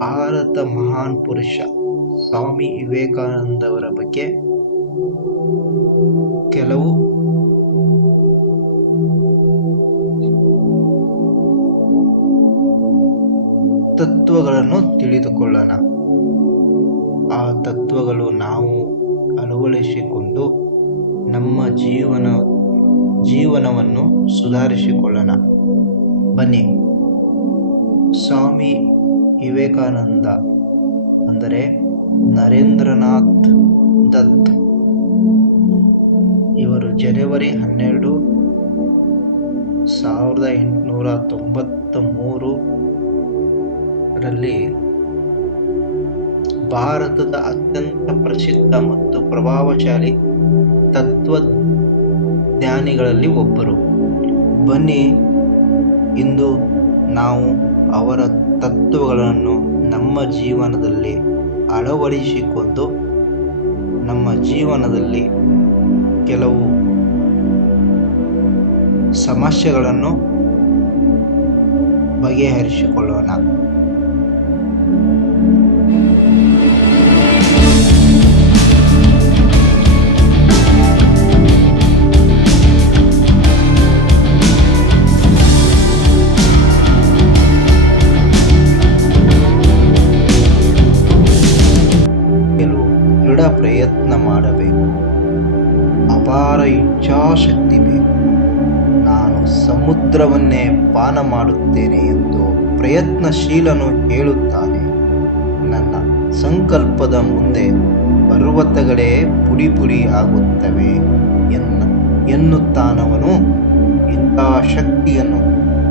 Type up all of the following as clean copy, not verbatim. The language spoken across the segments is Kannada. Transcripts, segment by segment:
ಭಾರತ ಮಹಾನ್ ಪುರುಷ ಸ್ವಾಮಿ ವಿವೇಕಾನಂದವರ ಬಗ್ಗೆ ಕೆಲವು ತತ್ವಗಳನ್ನು ತಿಳಿದುಕೊಳ್ಳೋಣ. ಆ ತತ್ವಗಳು ನಾವು ಅಳವಡಿಸಿಕೊಂಡು ನಮ್ಮ ಜೀವನವನ್ನು ಸುಧಾರಿಸಿಕೊಳ್ಳೋಣ. ಬನ್ನಿ. ಸ್ವಾಮಿ ವಿವೇಕಾನಂದ ಅಂದರೆ ನರೇಂದ್ರನಾಥ್ ದತ್. ಇವರು ಜನವರಿ 12, 1893 ರಲ್ಲಿ ಭಾರತದ ಅತ್ಯಂತ ಪ್ರಸಿದ್ಧ ಮತ್ತು ಪ್ರಭಾವಶಾಲಿ ತತ್ವಜ್ಞಾನಿಗಳಲ್ಲಿ ಒಬ್ಬರು. ಬನ್ನಿ, ಇಂದು ನಾವು ಅವರ ತತ್ವಗಳನ್ನು ನಮ್ಮ ಜೀವನದಲ್ಲಿ ಅಳವಡಿಸಿಕೊಂಡು ನಮ್ಮ ಜೀವನದಲ್ಲಿ ಕೆಲವು ಸಮಸ್ಯೆಗಳನ್ನು ಬಗೆಹರಿಸಿಕೊಳ್ಳೋಣ. ದೃಢ ಪ್ರಯತ್ನ ಮಾಡಬೇಕು. ಅಪಾರ ಇಚ್ಛಾಶಕ್ತಿ ಬೇಕು. ನಾನು ಸಮುದ್ರವನ್ನೇ ಪಾನ ಮಾಡುತ್ತೇನೆ ಎಂದು ಪ್ರಯತ್ನಶೀಲನು ಹೇಳುತ್ತಾನೆ. ನನ್ನ ಸಂಕಲ್ಪದ ಮುಂದೆ ಪರ್ವತಗಳೇ ಪುಡಿ ಪುಡಿ ಆಗುತ್ತವೆ ಎನ್ನುತ್ತಾನವನು. ಇಂತಹ ಶಕ್ತಿಯನ್ನು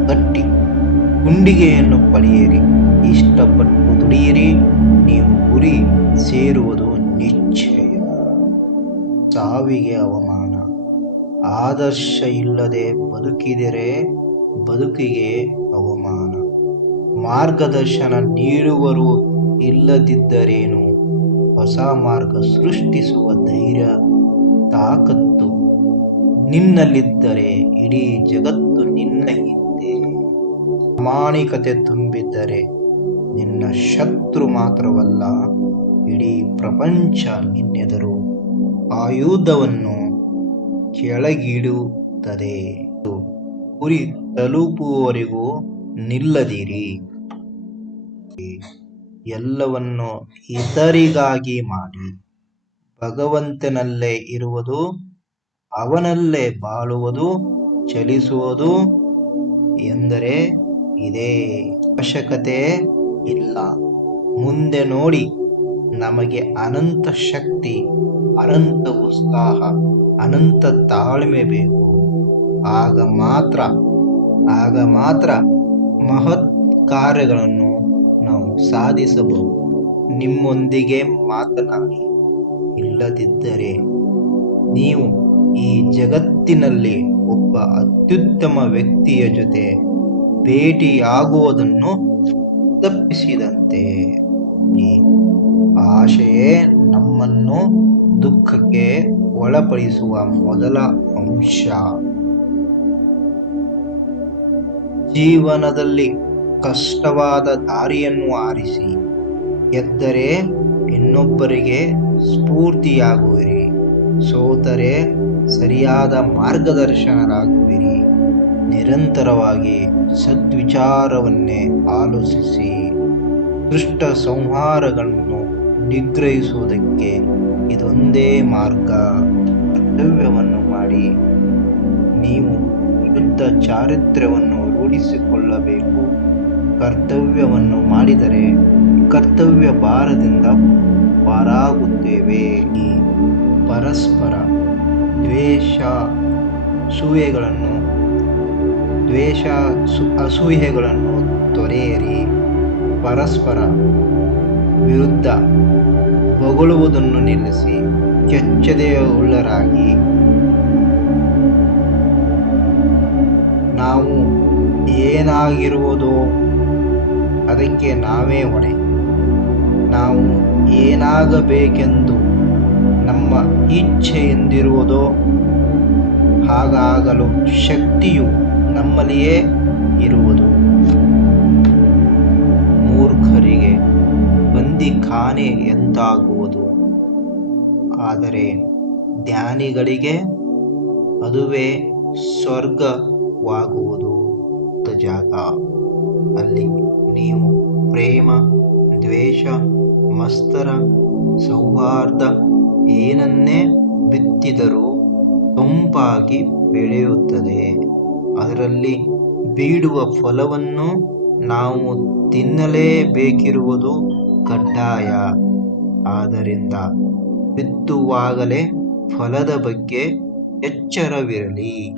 ಗಟ್ಟಿ ಗುಂಡಿಗೆಯನ್ನು ಪಡೆಯಿರಿ. ಇಷ್ಟಪಟ್ಟು ದುಡಿಯಿರಿ. ನೀವು ಗುರಿ ಸೇರುವುದು ನಿಶ್ಚಯ. ಸಾವಿಗೆ ಅವಮಾನ. ಆದರ್ಶ ಇಲ್ಲದೆ ಬದುಕಿದರೆ ಬದುಕಿಗೆ ಅವಮಾನ. ಮಾರ್ಗದರ್ಶನ ನೀಡುವರು ಇಲ್ಲದಿದ್ದರೇನು? ಹೊಸ ಮಾರ್ಗ ಸೃಷ್ಟಿಸುವ ಧೈರ್ಯ ತಾಕತ್ತು ನಿನ್ನಲ್ಲಿದ್ದರೆ ಇಡೀ ಜಗತ್ತು ನಿನ್ನ ಹಿಂದೆ. ಪ್ರಾಮಾಣಿಕತೆ ತುಂಬಿದ್ದರೆ ನಿನ್ನ ಶತ್ರು ಮಾತ್ರವಲ್ಲ, ಇಡೀ ಪ್ರಪಂಚ ನಿನ್ನೆದುರು ಆಯುಧವನ್ನು ಕೆಳಗಿಡುತ್ತದೆ. ಗುರಿ ತಲುಪುವವರೆಗೂ ನಿಲ್ಲದಿರಿ. ಎಲ್ಲವನ್ನು ಇತರಿಗಾಗಿ ಮಾಡಿ. ಭಗವಂತನಲ್ಲೇ ಇರುವುದು, ಅವನಲ್ಲೇ ಬಾಳುವುದು, ಚಲಿಸುವುದು ಎಂದರೆ ಇದೇ. ಅವಶ್ಯಕತೆ ಇಲ್ಲ. ಮುಂದೆ ನೋಡಿ. ನಮಗೆ ಅನಂತ ಶಕ್ತಿ, ಅನಂತ ಉತ್ಸಾಹ, ಅನಂತ ತಾಳ್ಮೆ ಬೇಕು. ಆಗ ಮಾತ್ರ ಮಹತ್ ಕಾರ್ಯಗಳನ್ನು ನಾವು ಸಾಧಿಸಬಹುದು. ನಿಮ್ಮೊಂದಿಗೆ ಮಾತನಾಡಿ. ಇಲ್ಲದಿದ್ದರೆ ನೀವು ಈ ಜಗತ್ತಿನಲ್ಲಿ ಒಬ್ಬ ಅತ್ಯುತ್ತಮ ವ್ಯಕ್ತಿಯ ಜೊತೆ ಭೇಟಿಯಾಗುವುದನ್ನು ತಪ್ಪಿಸಿದಂತೆ. ಈ ಆಶೆಯೇ ನಮ್ಮನ್ನು ದುಃಖಕ್ಕೆ ಒಳಪಡಿಸುವ ಮೊದಲ ಅಂಶ. ಜೀವನದಲ್ಲಿ ಕಷ್ಟವಾದ ದಾರಿಯನ್ನು ಆರಿಸಿ. ಗೆದ್ದರೆ ಇನ್ನೊಬ್ಬರಿಗೆ ಸ್ಫೂರ್ತಿಯಾಗುವಿರಿ. ಸೋತರೆ ಸರಿಯಾದ ಮಾರ್ಗದರ್ಶನರಾಗುವಿರಿ. ನಿರಂತರವಾಗಿ ಸದ್ವಿಚಾರವನ್ನೇ ಆಲೋಚಿಸಿ. ದುಷ್ಟ ಸಂಹಾರಗಳನ್ನು ನಿಗ್ರಹಿಸುವುದಕ್ಕೆ ಇದೊಂದೇ ಮಾರ್ಗ. ಕರ್ತವ್ಯವನ್ನು ಮಾಡಿ. ನೀವು ಶುದ್ಧ ಚಾರಿತ್ರ್ಯವನ್ನು ರೂಢಿಸಿಕೊಳ್ಳಬೇಕು. ಕರ್ತವ್ಯವನ್ನು ಮಾಡಿದರೆ ಕರ್ತವ್ಯ ಭಾರದಿಂದ ಪಾರಾಗುತ್ತೇವೆ. ಈ ಪರಸ್ಪರ ಅಸೂಯೆಗಳನ್ನು ತೊರೆಯಿರಿ. ಪರಸ್ಪರ ವಿರುದ್ಧ ಹೊಗಳುವುದನ್ನು ನಿಲ್ಲಿಸಿ. ಕೆಚ್ಚೆದೆಯುಳ್ಳವರಾಗಿ. ನಾವು ಏನಾಗಿರುವುದೋ ಅದಕ್ಕೆ ನಾವೇ ಹೊಣೆ. ನಾವು ಏನಾಗಬೇಕೆಂದು ನಮ್ಮ ಇಚ್ಛೆಯಿಂದಿರುವುದೋ ಹಾಗಾಗಲು ಶಕ್ತಿಯು ನಮ್ಮಲ್ಲಿಯೇ ಇರುವುದು. ಮೂರ್ಖರಿಗೆ ತಾನೇ ಎಂತಾಗುವುದು. ಆದರೆ ಧ್ಯಾನಿಗಳಿಗೆ ಅದುವೇ ಸ್ವರ್ಗವಾಗುವುದು ಜಾಗ. ಅಲ್ಲಿ ನೀವು ಪ್ರೇಮ, ದ್ವೇಷ, ಮತ್ಸರ, ಸೌಹಾರ್ದ ಏನನ್ನೇ ಬಿತ್ತಿದರೂ ಸೊಂಪಾಗಿ ಬೆಳೆಯುತ್ತದೆ. ಅದರಲ್ಲಿ ಬೀಡುವ ಫಲವನ್ನು ನಾವು ತಿನ್ನಲೇಬೇಕಿರುವುದು ಕಡ್ಡಾಯ. ಆದ್ದರಿಂದ ಬಿತ್ತುವಾಗಲೇ ಫಲದ ಬಗ್ಗೆ ಎಚ್ಚರವಿರಲಿ.